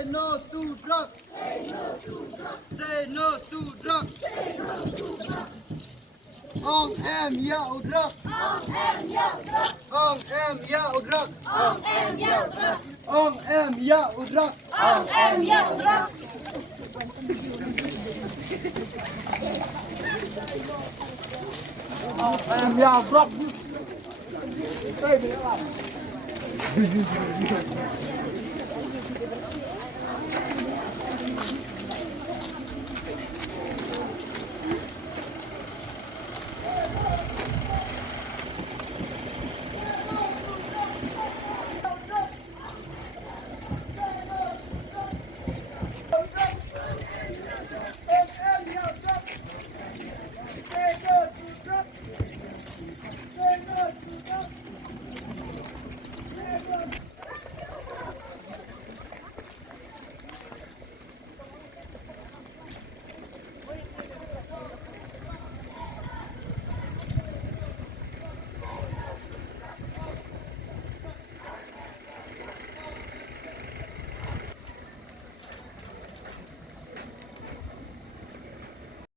Say no to drugs. Say no to drugs. Ông em yêu drugs. Ông em yêu drugs. Ông em yêu drugs. Em yêu drugs.